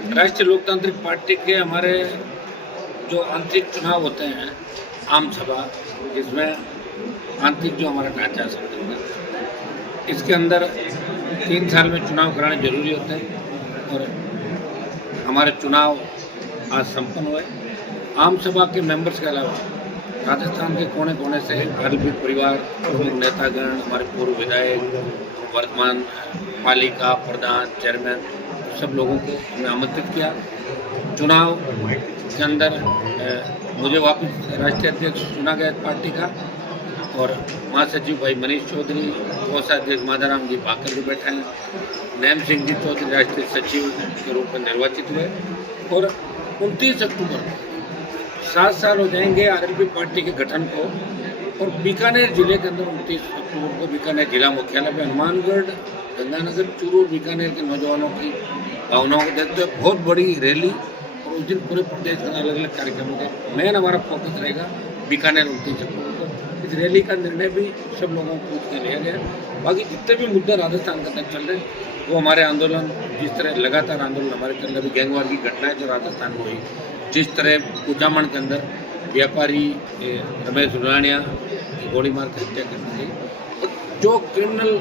राष्ट्रीय लोकतांत्रिक पार्टी के हमारे जो आंतरिक चुनाव होते हैं, आम सभा, जिसमें आंतरिक जो हमारा ढांचा संगठन, इसके अंदर 3 साल में चुनाव कराने जरूरी होते हैं और हमारे चुनाव आज संपन्न हुए। आम सभा के मेंबर्स के अलावा राजस्थान के कोने कोने से आरएलपी परिवार, नेतागण, हमारे पूर्व विधायक, वर्तमान पालिका प्रधान, चेयरमैन, सब लोगों को हमने आमंत्रित किया। चुनाव के अंदर मुझे वापस राष्ट्रीय अध्यक्ष चुना गया पार्टी का और महासचिव भाई मनीष चौधरी, कोषाध्यक्ष माधाराम जी भाकर भी बैठे हैं, नैम सिंह जी चौधरी राष्ट्रीय सचिव के रूप में निर्वाचित हुए और 29 अक्टूबर को 7 साल हो जाएंगे आरएलपी पार्टी के गठन को। और बीकानेर जिले के अंदर 29 अक्टूबर को बीकानेर जिला मुख्यालय पर हनुमानगढ़, गंगानगर, चूरू और बीकानेर के नौजवानों की भावनाओं को देखते हुए बहुत बड़ी रैली और उस दिन पूरे प्रदेश के अलग अलग कार्यक्रमों का मेन हमारा फोकस रहेगा बीकानेर 29 अक्टूबर को। इस रैली का निर्णय भी सब लोगों को पूछ के लिया गया। बाकी जितने भी मुद्दे राजस्थान के अंदर चल रहे हैं वो हमारे आंदोलन, जिस तरह लगातार आंदोलन हमारे चल रहे, गैंगवार की घटनाएं जो राजस्थान में हुई, जिस तरह कुचामण के अंदर व्यापारी रमेश रुलानिया की गोली मार कर हत्या कर दी, जो क्रिमिनल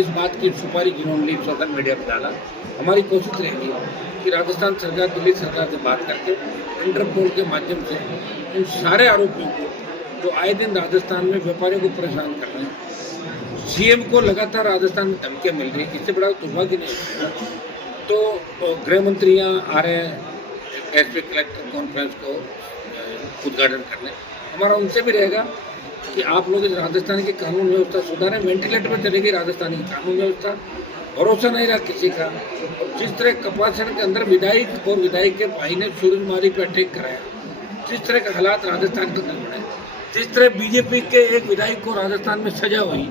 इस बात की सुपारी जिन्होंने ली सोशल मीडिया पर डाला, हमारी कोशिश रहेगी कि राजस्थान सरकार, दिल्ली सरकार से बात करके इंटरपोल के माध्यम से उन सारे आरोपियों को जो आए दिन राजस्थान में व्यापारियों को परेशान कर रहे हैं, सीएम को लगातार राजस्थान में धमकियाँ मिल रही, इससे बड़ा दुर्भाग्य नहीं है। तो गृह मंत्री यहाँ आ रहे हैं एसपी कलेक्टर कॉन्फ्रेंस को उद्घाटन करने, हमारा उनसे भी रहेगा कि आप लोग इस राजस्थान की कानून व्यवस्था सुधारें। वेंटिलेटर पर चलेगी राजस्थान की कानून व्यवस्था, भरोसा नहीं रहा किसी का। और जिस तरह कपासन के अंदर विधायक और विधायक के भाई ने सूरजमारी पर अटैक कराया, जिस तरह के हालात राजस्थान के अंदर बने, जिस तरह बीजेपी के एक विधायक को राजस्थान में सजा हुई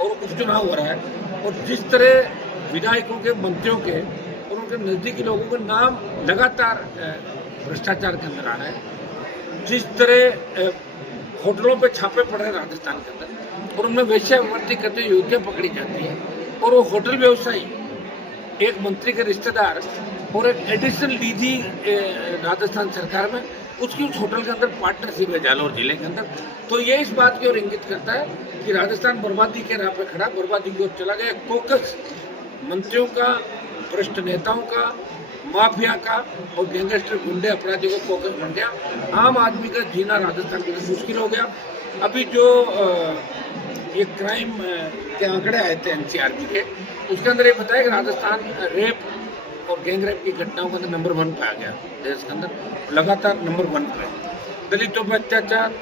और उपचुनाव हो रहा है, और जिस तरह विधायकों के, मंत्रियों के और उनके नज़दीकी लोगों के नाम लगातार भ्रष्टाचार के अंदर आ रहा है, जिस तरह होटलों पे छापे पड़ रहे हैं राजस्थान के अंदर और उनमें वेश्यावृत्ति करते हुए युवतियाँ पकड़ी जाती है, और वो होटल व्यवसायी एक मंत्री के रिश्तेदार और एक एडिशनल डीजी राजस्थान सरकार में, उसकी उस होटल के अंदर पार्टनरशिप है जालौर जिले के अंदर। तो ये इस बात की ओर इंगित करता है कि राजस्थान बर्बादी के राह पे खड़ा, बर्बादी की ओर चला गया। कोकस मंत्रियों का, भ्रष्ट नेताओं का, माफिया का और गैंगस्टर, गुंडे, अपराधियों का फोकस बन गया। आम आदमी का जीना राजस्थान के लिए मुश्किल हो गया। अभी जो ये क्राइम के आंकड़े आए थे एनसीआरबी के, उसके अंदर ये बताया कि राजस्थान रेप और गैंग रेप की घटनाओं के अंदर नंबर 1 पे आ गया देश के अंदर, लगातार नंबर 1 पे। दलितों पर अत्याचार,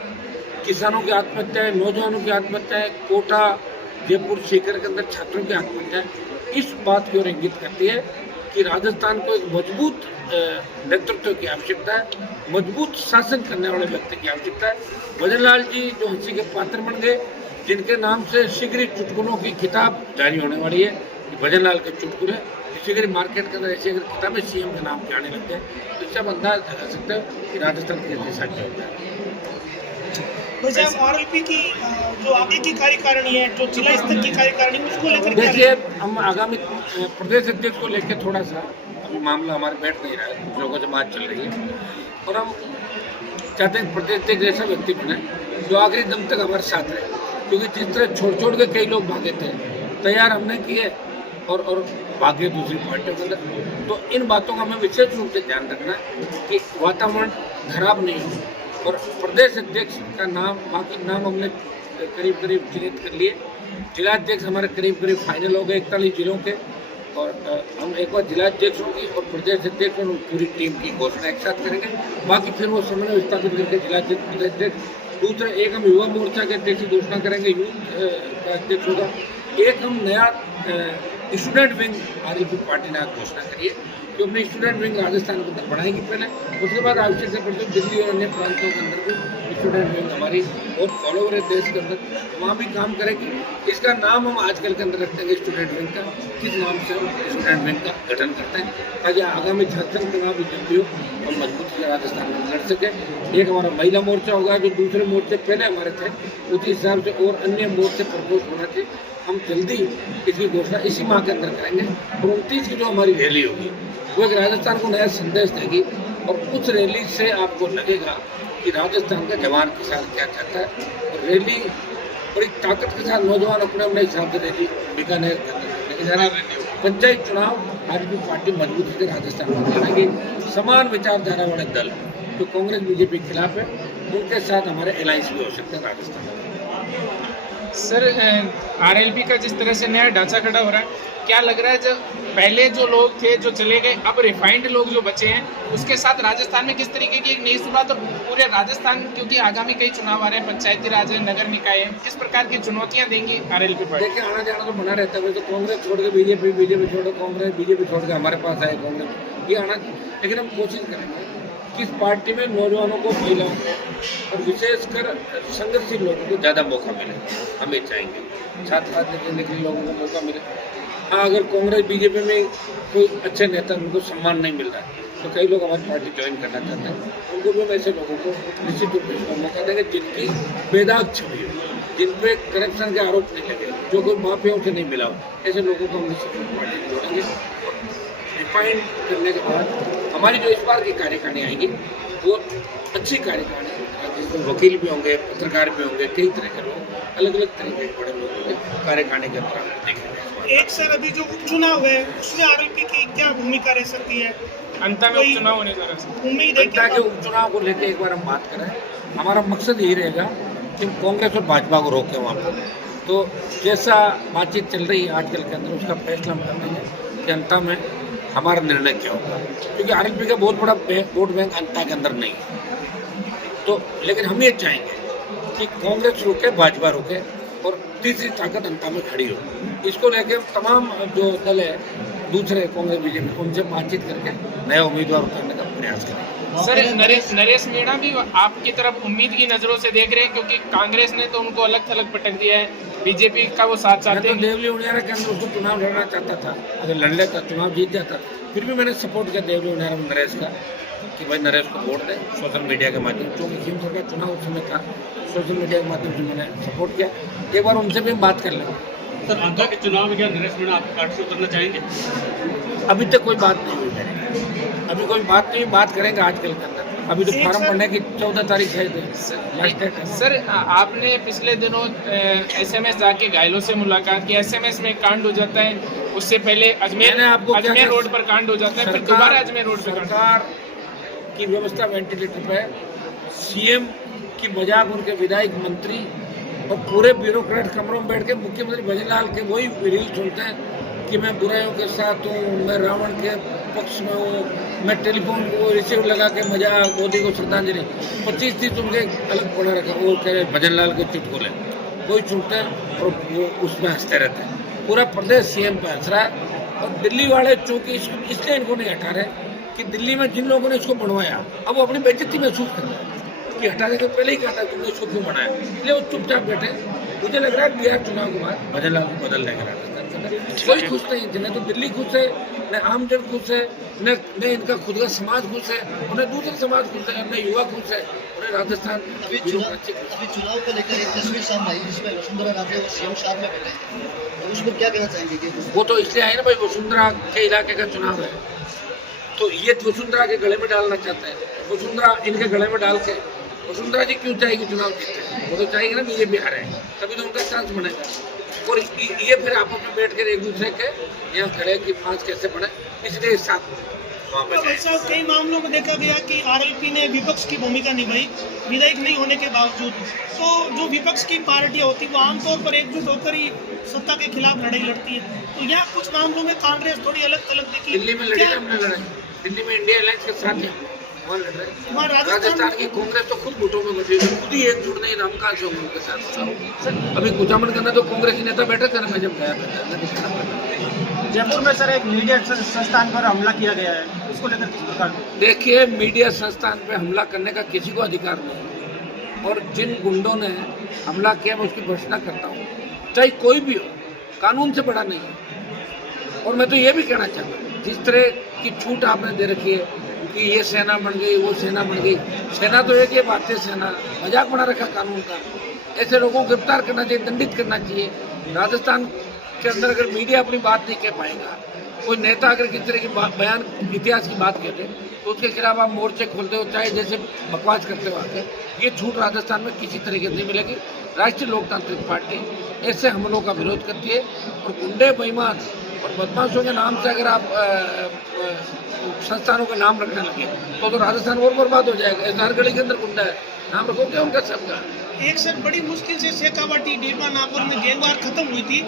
किसानों की आत्महत्याएं, नौजवानों की आत्महत्याएं, कोटा, जयपुर, सीकर के अंदर छात्रों की आत्महत्याएं इस बात की ओर इंगित करती है कि राजस्थान को एक मजबूत नेतृत्व की आवश्यकता है, मजबूत शासन करने वाले व्यक्ति की आवश्यकता है। भजनलाल जी जो हंसी के पात्र बन गए, जिनके नाम से शीघ्र ही चुटकुलों की किताब जारी होने वाली है, भजनलाल के चुटकुले, शीघ्र मार्केट के अंदर ऐसी अगर किताबें सीएम के नाम के आने लगते हैं तो इससे आप अंदाज लगा सकते हो कि राजस्थान की दिशा क्या होता है। वैसे आरएलपी की जो आगे की कार्यकारिणी है, जो जिला स्तर की कार्यकारिणी, उसको लेकर देखिए, हम आगामी प्रदेश अध्यक्ष को लेकर थोड़ा सा अभी मामला हमारे बैठ नहीं रहा है, कुछ लोगों से बात चल रही है और हम चाहते हैं प्रदेश अध्यक्ष ऐसा व्यक्ति बने जो आखिरी दम तक हमारे साथ रहे, क्योंकि जिस तरह छोड़ के कई लोग भागे थे, तैयार हमने किए और भागे दूसरी पार्टियों के अंदर। तो इन बातों का हमें विशेष रूप से ध्यान रखना है कि वातावरण खराब नहीं हो। और प्रदेश अध्यक्ष का नाम, बाकी नाम हमने करीब चिन्हित कर लिए। जिला अध्यक्ष हमारे करीब फाइनल हो गए 41 जिलों के, और हम एक बार जिला अध्यक्षों की और प्रदेश अध्यक्ष और पूरी टीम की घोषणा एक साथ करेंगे। बाकी फिर वो समन्वय स्थापित करके जिला अध्यक्ष, प्रदेश अध्यक्ष, दूसरा एक हम युवा मोर्चा के अध्यक्ष की घोषणा करेंगे, यूथ का अध्यक्ष होगा, एक हम नया स्टूडेंट विंग आरएलपी पार्टी ने घोषणा करी है कि अपनी स्टूडेंट विंग राजस्थान के अंदर बढ़ाएंगी पहले, उसके बाद आवश्यकता पड़ती है दिल्ली और अन्य प्रांतों के अंदर भी स्टूडेंट विंग हमारी और ऑल ओवर देश के अंदर वहाँ भी काम करेगी। इसका नाम हम आजकल के अंदर रखते हैं स्टूडेंट विंग का, किस नाम से हम स्टूडेंट विंग का गठन करते हैं ताकि आगामी छात्र चुनाव भी जब भी हो हम मजबूत से राजस्थान में लड़ सके। एक हमारा महिला मोर्चा होगा जो दूसरे मोर्चे पहले हमारे थे, उसी हिसाब से और अन्य मोर्चे प्रपोज होना चाहिए। हम जल्दी इसकी घोषणा इसी माह के अंदर करेंगे और 29 की जो हमारी रैली होगी वो एक राजस्थान को नया संदेश देगी। और उस रैली से आपको लगेगा कि राजस्थान का जवान किसान क्या चाहता है। और रैली बड़ी ताकत के साथ नौजवान अपने अपने हिसाब से रैली बीकानेर लेके जा रहे हैं। पंचायत चुनाव आज भी पार्टी मजबूती से राजस्थान में चलेगी। समान विचारधारा वाले दल जो कांग्रेस बीजेपी के खिलाफ है उनके साथ हमारे अलायंस भी हो सकते हैं राजस्थान में। सर आरएलपी का जिस तरह से नया ढांचा खड़ा हो रहा है, क्या लग रहा है जो पहले जो लोग थे जो चले गए, अब रिफाइंड लोग जो बचे हैं उसके साथ राजस्थान में किस तरीके की एक नई शुरुआत, और पूरे राजस्थान क्योंकि आगामी कई चुनाव आ रहे हैं, पंचायती राज है, नगर निकाय है, किस प्रकार की चुनौतियां देंगी आरएलपी पार्टी? देखिए आना जाना तो बना रहता है। तो कांग्रेस छोड़ के बीजेपी, बीजेपी छोड़ के कांग्रेस, बीजेपी छोड़ के हमारे पास आए कांग्रेस, ये आना। लेकिन हम कोशिश करेंगे कि इस पार्टी में नौजवानों को, महिलाओं को और विशेषकर संघर्षशील लोगों को ज़्यादा मौका मिले। हम ये चाहेंगे छात्र राजनीति के लोगों को मौका मिले। हाँ, अगर कांग्रेस बीजेपी में कोई अच्छे नेता उनको सम्मान नहीं मिल रहा है तो कई लोग हमारी पार्टी ज्वाइन करना चाहते हैं, उनको भी हम ऐसे लोगों को निश्चित रूप से मौका देंगे जिनकी बेदाग छवि हो, जिन पे करप्शन के आरोप नहीं लगे, जो कोई माफियाओं से नहीं मिला हो, ऐसे लोगों को हम निश्चित रूप से पार्टी में जोड़ेंगे। रिफाइंड करने के बाद हमारी जो इस बार की कार्यकारिणी आएगी वो अच्छी कार्यकारिणी, जिसमें वकील भी होंगे, पत्रकार भी होंगे, कई तरह के लोग, अलग अलग तरीके के बड़े लोग होंगे कार्यकारिणी के अंदर हम देखेंगे। एक सर अभी जो उपचुनाव है उसमें आरएलपी की क्या भूमिका रह सकती है? अंत में उपचुनाव होने जा रहा है, उम्मीद है जनता के उपचुनाव को लेकर एक बार हम बात करें। हमारा मकसद यही रहेगा कि कांग्रेस और भाजपा को रोकें वहाँ पर। तो जैसा बातचीत चल रही है आजकल के अंदर उसका फैसला हम कर देंगे कि अंत में हमारा निर्णय क्या होगा, क्योंकि आरएलपी का बहुत बड़ा वोट बैंक अंता के अंदर नहीं है। तो लेकिन हम ये चाहेंगे कि कांग्रेस रुके, भाजपा रुके और तीसरी ताकत अंता में खड़ी हो। इसको लेके तमाम जो दल है दूसरे कांग्रेस बीजेपी उनसे बातचीत करके नया उम्मीदवार उतारने का प्रयास करेंगे। सर नरेश मीणा भी आपकी तरफ उम्मीद की नजरों से देख रहे हैं, क्योंकि कांग्रेस ने तो उनको अलग थलग पटक दिया है, बीजेपी का वो साथ चाहते मैं हैं। तो देवली उनियारा के अंदर उसको चुनाव लड़ना चाहता था, अगर लड़ लेता चुनाव जीत जाता, फिर भी मैंने सपोर्ट किया देवली उनियारा में नरेश का कि भाई नरेश को वोट दें सोशल मीडिया के माध्यम से, क्योंकि खीम सरकार चुनाव उस समय था, सोशल मीडिया के माध्यम से मैंने सपोर्ट किया। एक बार उनसे भी बात कर लेंगे। सर अंता के चुनाव में क्या नरेश मीणा आपकी पार्टी से उतरना चाहेंगे? अभी तक कोई बात नहीं हुई मेरी, अभी कोई बात नहीं, बात करेंगे आजकल के अंदर। अभी तो फार्म भरने की 14 तारीख है लास्ट डेट है। सर आपने पिछले दिनों एसएमएस जाके घायलों से मुलाकात की, एसएमएस में कांड हो जाता है, उससे पहले अजमेर रोड पर कांड हो जाता है, फिर दोबारा अजमेर रोड पर सरकार की व्यवस्था वेंटिलेटर पे, सीएम की मजाक उनके विधायक मंत्री और पूरे ब्यूरोक्रेट कमरों में बैठ के मुख्यमंत्री भजनलाल के वही रील सुनते हैं कि मैं बुराइयों के साथ हूँ, मैं रावण के पक्ष में हूँ, मैं टेलीफोन को रिसीव लगा के मजाक, मोदी को श्रद्धांजलि, 25-30 उनके अलग पड़ा रखा। वो कह रहे भजनलाल के चुटकुले कोई सुनते हैं और वो उसमें हंसते रहते हैं। पूरा प्रदेश सीएम पे हंस रहा है और दिल्ली वाले चूंकि इसलिए इनको नहीं हटा रहे कि दिल्ली में जिन लोगों ने इसको बनवाया अब वो अपनी बेइज्जती महसूस कर रहे हैं कि हटाने के पहले ही कहा था तुमने इसको क्यों बनाया, इसलिए वो चुपचाप बैठे। मुझे लग रहा है बिहार चुनाव के बाद भजनलाल को बदल देंगे राजस्थान के अंदर। कोई खुश नहीं, न तो दिल्ली खुश है, न आम जन खुश है, न इनका खुद का समाज खुश है, उन्हें दूसरे समाज खुश है, न युवा खुश है, उन्हें राजस्थान चुनाव को लेकर एक तस्वीर सामने आई जिसमें वसुंधरा राजे और सीएम साथ में बैठे हैं, तो उसमें क्या कहना चाहेंगे? कि वो तो इसलिए आए ना भाई, वसुंधरा के इलाके का चुनाव है तो ये वसुंधरा के गले में डालना चाहते हैं। वसुंधरा इनके गले में डाल के वसुंधरा जी क्यों चाहेगी चुनाव जीते? वो तो चाहेगी ना बीजेपी हारे, तभी तो उनका चांस बनेगा। और ये फिर आपस में बैठ कर एक दूसरे के यहाँ खड़े कि पांच कैसे बने, इसलिए साथ वहाँ पे भाई साहब कई मामलों में देखा गया कि आरएलपी ने विपक्ष की भूमिका निभाई विधायक नहीं होने के बावजूद। तो जो विपक्ष की पार्टियां होती है वो आमतौर पर एकजुट होकर ही सत्ता के खिलाफ लड़ाई लड़ती है, तो यहाँ कुछ मामलों में कांग्रेस थोड़ी अलग थलग दिखी। दिल्ली में लड़ी हमने लड़ाई, दिल्ली में इंडिया अलायंस के साथ ही वहाँ लड़ रहे। राजस्थान की कांग्रेस तो खुद गुटों में बची, खुद ही एकजुट नहीं, हम कहाँ से होंगे उनके साथ। अभी कुचामन के अंदर तो कांग्रेसी नेता बैठे थे ना, मैं जब गया था। जयपुर में सर एक मीडिया संस्थान पर हमला किया गया है, उसको लेकर किस प्रकार? देखिए मीडिया संस्थान पे हमला करने का किसी को अधिकार नहीं, और जिन गुंडों ने हमला किया मैं उसकी भर्त्सना करता हूँ, चाहे कोई भी हो, कानून से बड़ा नहीं है। और मैं तो ये भी कहना चाहता हूँ जिस तरह की छूट आपने दे रखी है कि ये सेना बन गई, वो सेना बन गई, सेना तो एक ये भारतीय सेना, मजाक बना रखा कानून का। ऐसे लोगों को गिरफ्तार करना चाहिए, दंडित करना चाहिए। राजस्थान के अंदर अगर मीडिया अपनी बात नहीं कह पाएगा कोई नेता अगर किसी तरह की बयान इतिहास की बात कहते तो उसके खिलाफ आप मोर्चे खोलते हो, चाहे जैसे बकवास करते हो आके। ये छूट राजस्थान में किसी तरीके से नहीं मिलेगी। राष्ट्रीय लोकतांत्रिक पार्टी ऐसे हमलों का विरोध करती है और गुंडे, बेईमान और बदमाशों के नाम से अगर आप संस्थानों का नाम रखने लगे तो राजस्थान और बर्बाद हो जाएगा। ऐसा हर गली के अंदर गुंडा है, नाम रखो क्या उनका सबका। एक सर बड़ी मुश्किल से शेखावाटी, डीबा, नागौर में गैंगवार खत्म हुई थी।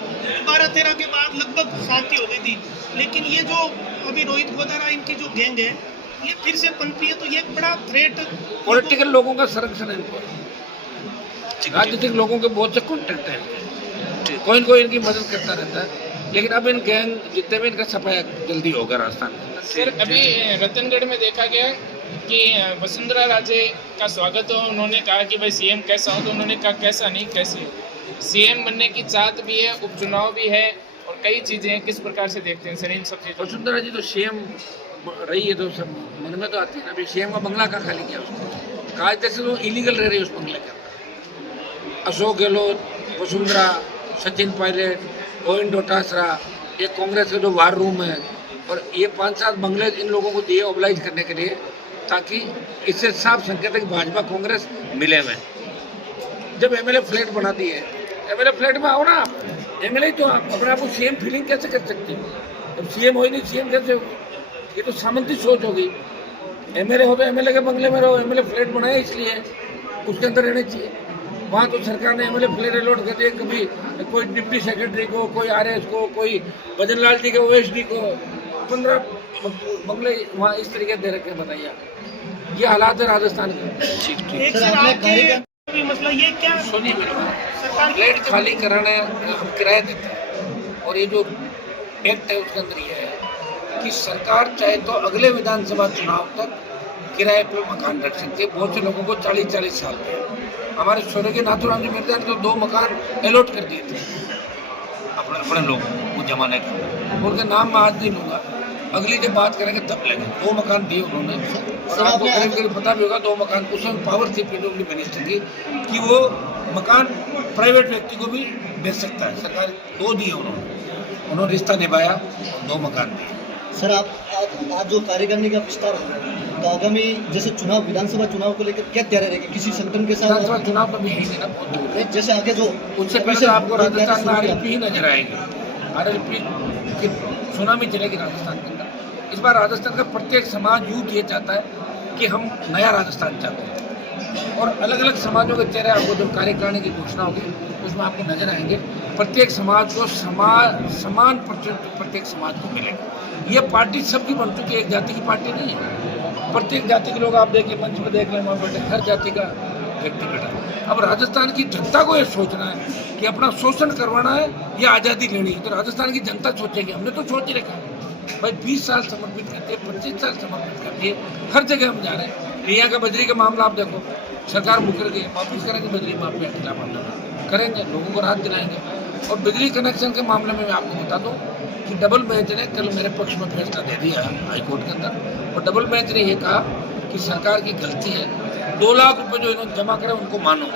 12-13 के बाद लगभग शांति हो गई थी। लेकिन ये जो अभी रोहित गोदारा इनकी जो गैंग है ये फिर से पनपी है, तो ये एक बड़ा थ्रेट। पॉलिटिकल लोगों का संरक्षण है इनको, राजनीतिक लोगों के बहुत से कॉन्टेक्ट हैं, कोई न कोई इनकी मदद करता रहता है। लेकिन अब इन गैंग जितने भी इनका सफाया जल्दी होगा राजस्थान में। सर अभी रतनगढ़ में देखा गया कि वसुंधरा राजे का स्वागत हो, उन्होंने कहा कि भाई सीएम कैसा हो, तो उन्होंने कहा कैसा नहीं कैसे। सीएम बनने की चाहत भी है, उपचुनाव भी है और कई चीजें हैं। किस प्रकार से देखते हैं सर इन सब चीजों? वसुंधरा जी तो सीएम रही है तो सब मन में तो आती है ना। अभी सीएम का बंगला का खाली किया उसको, कहा जैसे वो इलीगल रह रही है उस बंगले के अंदर। अशोक गहलोत, वसुंधरा, सचिन पायलट, गोविंद डोटासरा, ये कांग्रेस का जो वार रूम है, और ये 5-7 बंगले इन लोगों को दिए ओबलाइज करने के लिए, ताकि इससे साफ संकेत है कि भाजपा कांग्रेस मिले में। जब एमएलए फ्लैट बना दिए, एमएलए फ्लैट में आओ ना आप, एमएलए तो आप अपने आप को सीएम फीलिंग कैसे कर सकते हो? जब सीएम हो ही नहीं, सीएम कैसे हो? ये तो सामंती सोच होगी। एमएलए हो तो एमएलए के बंगले में रहो, एमएलए फ्लैट बनाए इसलिए उसके अंदर रहने चाहिए। वहाँ तो सरकार ने एमएलए फ्लैट अलॉट कर दिए, कभी कोई डिप्टी सेक्रेटरी को, कोई आरएस को, कोई भजन लाल जी के ओएसडी को 15 बंगले वहाँ इस तरीके दे रखे। बताइए ये हालात है राजस्थान के। एक सर आपके मसला ये क्या सुनिए मेरे बात, सरकार फ्लैट खाली कराना हम किराया देते हैं, और ये जो एक्ट है उसके अंदर ये है कि सरकार चाहे तो अगले विधानसभा चुनाव तक किराए पे मकान रख सकती है। बहुत से लोगों को 40-40 साल पे, हमारे स्वर्गीय नाथूराम जी मिर्जा ने तो 2 मकान अलॉट कर दिए थे अपने लोगों को वो जमाने के। उनके नाम मैं आज नहीं लूँगा, अगली जब बात करेंगे तब लेंगे। 2 मकान दिए उन्होंने, और आपको करीब पता भी होगा 2 मकान उस समय पावर थी पीडब्ल्यूडी मिनिस्टर की कि वो मकान प्राइवेट व्यक्ति को भी बेच सकता है। सरकार 2 दिए उन्होंने रिश्ता निभाया, 2 मकान दिए। सर आप आज जो कार्यकारिणी का विस्तार हो रहा है, तो आगामी जैसे चुनाव, विधानसभा चुनाव को लेकर क्या तैयारी रहेगी? किसी संगठन के साथ विधानसभा चुनाव तो भी यही ना, बहुत दूर है। जैसे आगे जो उससे पहले आपको राजस्थान में आरएलपी ही नजर आएगी। आरएलपी की सुनामी चलेगी राजस्थान के अंदर। इस बार राजस्थान का प्रत्येक समाज यूथ ये चाहता है कि हम नया राजस्थान चाहते हैं, और अलग अलग समाजों के चेहरे आपको जो कार्यकारिणी की घोषणा होगी उसमें आपको नजर आएंगे। प्रत्येक समाज को समान प्रत्येक समाज को मिलेगा। ये पार्टी सबकी बन चुकी है, एक जाति की पार्टी नहीं है। प्रत्येक जाति के लोग आप देखिए, मंच में देख लें, वहाँ बैठे हर जाति का व्यक्ति बैठा। अब राजस्थान की जनता को ये सोचना है कि अपना शोषण करवाना है या आज़ादी लेनी है, तो राजस्थान की जनता सोचेगी। हमने तो सोच ही रखा भाई, 20 साल समर्पित करते, 25 साल समर्पित करते, हर जगह हम जा रहे हैं। यहाँ का बजरी का मामला आप देखो, सरकार मुकर गई, वापस करेंगे बजरी माफिया के खिलाफ आंदोलन करेंगे, लोगों को राहत दिलाएंगे। और बिजली कनेक्शन के मामले में मैं आपको बता दूं कि डबल बेंच ने कल मेरे पक्ष में फैसला दे दिया हाईकोर्ट के अंदर, और डबल बेंच ने यह कहा कि सरकार की गलती है, 2 लाख रुपए जो इन्होंने जमा करे उनको मानो,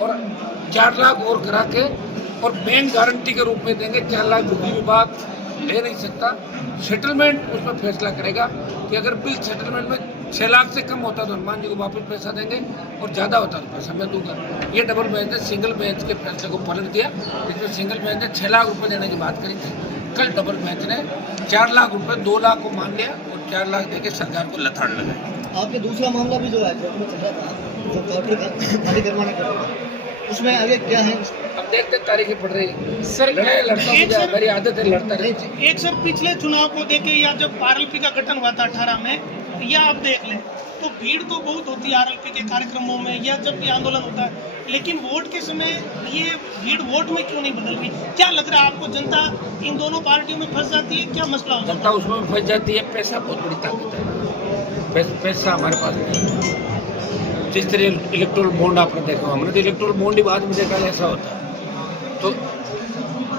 और 4 लाख और करा के और बैंक गारंटी के रूप में देंगे। 4 लाख बिजली विभाग ले नहीं सकता। सेटलमेंट उसमें फैसला करेगा कि अगर बिल सेटलमेंट में 6 लाख से कम होता तो हनुमान जी को वापस पैसा देंगे, और ज़्यादा होता तो पैसा मैं दूंगा। ये डबल बेंच ने सिंगल बेंच के फैसले को पलट दिया, जिसमें सिंगल बेंच ने 6 लाख रुपए देने की बात करी थी। कल डबल बेंच ने 4 लाख रुपए 2 लाख को मान लिया और 4 लाख देके सरकार को लथाड़ लगाया। आपके दूसरा मामला भी जो है कोर्ट में चल रहा था, जो क्वार्टर खाली करवाने का, उसमें आगे क्या है? अब देखते तारीखें पड़ रही सर लड़ता मुझे, मेरी आदत है लड़ता रहती। एक सर पिछले चुनाव को देखे या जब आरएलपी का गठन हुआ था 18 में, या आप देख लें तो भीड़ तो बहुत होती है आरएलपी के कार्यक्रमों में या जब भी आंदोलन होता है, लेकिन वोट के समय ये भीड़ वोट में क्यों नहीं बदल रही? क्या लग रहा है आपको, जनता इन दोनों पार्टियों में फंस जाती है? क्या मसला होता है? जनता उसमें फंस जाती है। पैसा बहुत बड़ी ताकत है, पैसा हमारे पास नहीं। जिस तरह इलेक्टोरल बॉन्ड आपने देखा, हमने तो इलेक्टोरल बॉन्ड ही बाद में देखा ऐसा होता है। तो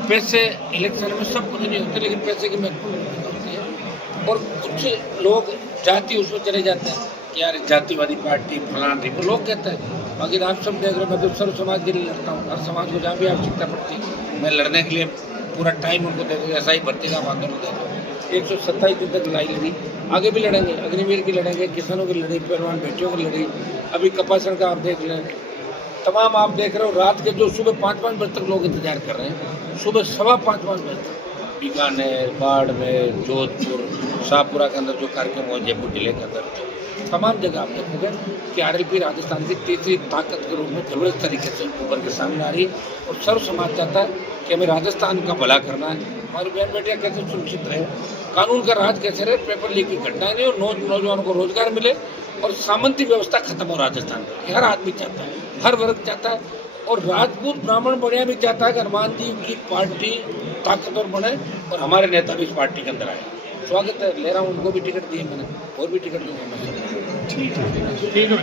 पैसे इलेक्शन में सब कुछ नहीं होते, लेकिन पैसे की महत्वपूर्ण होती है। और कुछ लोग जाति उसमें चले जाते हैं कि यार जातिवादी पार्टी फलान रही, लोग कहते हैं। बाकी आप सब देख रहे हो, मैं तो सर्व समाज के लिए लड़ता हूँ। हर समाज को जहाँ भी आवश्यकता पड़ती है मैं लड़ने के लिए पूरा टाइम उनको दे दूँ। ऐसा ही भर्ती का आंदोलन दे दूँ। 127 दिन तक लड़ाई लड़ी, आगे भी लड़ेंगे, अग्निवीर की लड़ेंगे, किसानों की लड़ी, पहलवान बेटियों की लड़ी, अभी कपासन का आप देख लें, तमाम आप देख रहे हो रात के जो सुबह 5-5 बजे तक लोग इंतजार कर रहे हैं, सुबह 5:15 बजे तक बीकानेर, बाड़मेर, जोधपुर, शाहपुरा के अंदर जो कार्यक्रम हुआ, जयपुर जिले के अंदर तमाम जगह आप देखोगे कि आरएलपी राजस्थान की तीसरी ताकत के रूप में जबरदस्त तरीके से उभर के सामने आ रही है और सर्व समाज चाहता है कि हमें राजस्थान का भला करना है, हमारी बहन बेटियाँ कैसे सुरक्षित रहे, कानून का राज कैसे रहे, पेपर लीक की घटनाएं नहीं और नौजवानों को रोजगार मिले और सामंती व्यवस्था खत्म हो राजस्थान में। हर आदमी चाहता है, हर वर्ग चाहता है और राजपूत ब्राह्मण बढ़िया भी चाहता है कि हनुमान जी की पार्टी ताकतवर बने और हमारे नेता भी इस पार्टी के अंदर आए। स्वागत है, ले रहा हूँ, उनको भी टिकट दिए मैंने और भी टिकट दूंगा मैं। ठीक है। ठीक है।